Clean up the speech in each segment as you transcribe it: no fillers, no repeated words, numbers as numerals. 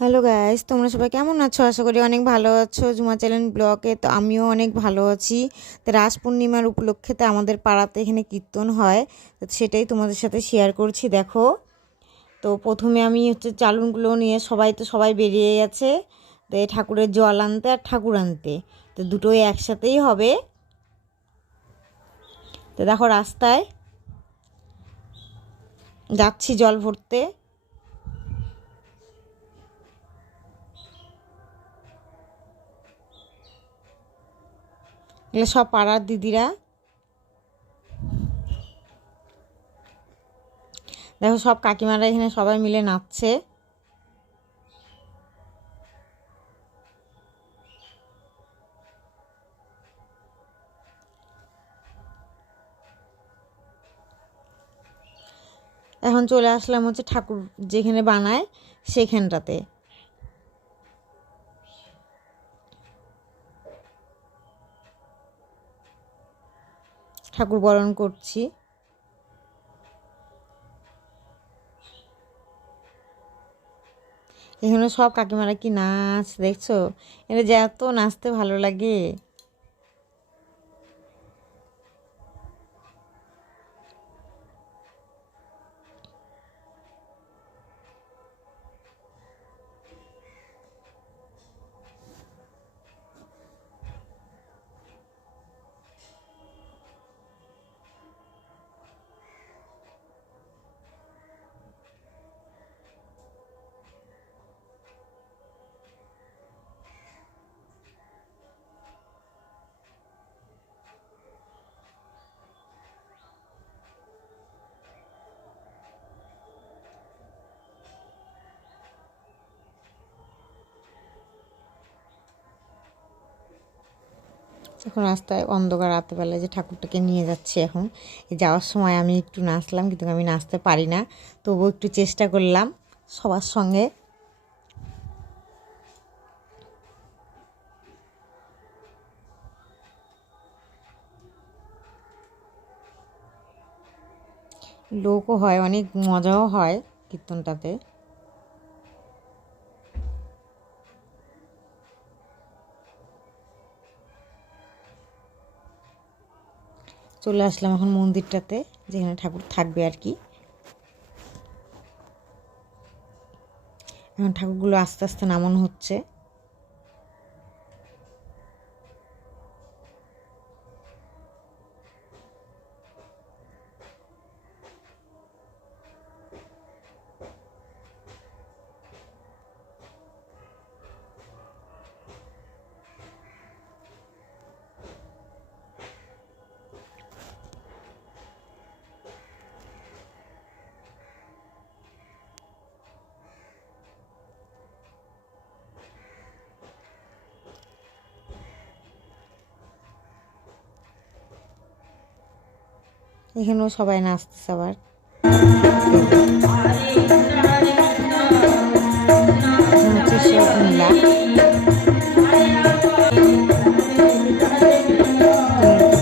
Hello guys, তোমরা সবাই কেমন আছো? আশা করি অনেক ভালো আছো। ঝুমা চ্যানেল ব্লগে তো আমিও অনেক ভালো আছি। তো রাস পূর্ণিমার উপলক্ষে তো আমাদের পাড়াতে এখানে কীর্তন হয়, তো সেটাই তোমাদের সাথে শেয়ার করছি। দেখো, তো প্রথমে আমি চালুনগুলো নিয়ে সবাই বেরিয়ে গেছে, তো এই ঠাকুরের জল আনতে আর ঠাকুর আনতে, তো দুটোই একসাথেই হবে। তো দেখো রাস্তায় যাচ্ছি জল ভরতে। এগুলো সব পাড়ার দিদিরা। দেখো সব কাকিমারা এখানে সবাই মিলে নাচছে। এখন চলে আসলাম ঠাকুর যেখানে বানায় সেখানটাতে। ঠাকুর বরণ করছি। এখানে সব কাকিমারা কি নাচ দেখছো, এটা যে এত নাচতে ভালো লাগে। এখন রাস্তায় অন্ধকার রাতেরবেলায় যে ঠাকুরটাকে নিয়ে যাচ্ছে, এখন যাওয়ার সময় আমি একটু নাচলাম, কিন্তু আমি নাচতে পারি না, তবুও একটু চেষ্টা করলাম সবার সঙ্গে। লোকও হয়, অনেক মজাও হয় কীর্তনটাতে। চলে আসলাম এখন মন্দিরটাতে, যেখানে ঠাকুর থাকবে আর কি। এখন ঠাকুরগুলো আস্তে আস্তে নামানো হচ্ছে। এখানেও সবাই নাচতেছে আবার। নীলা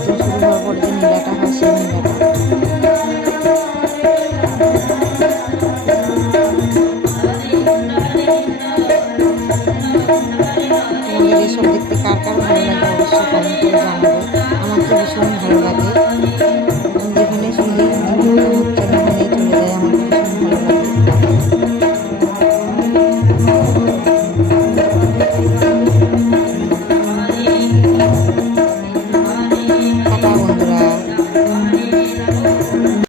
শুরু হওয়ার পরে যে নীলাটা হয়, সেই নীলাটা। এসব দেখতে কার কার ভালো লাগে অবশ্যই কমেন্ট করে জানাবে।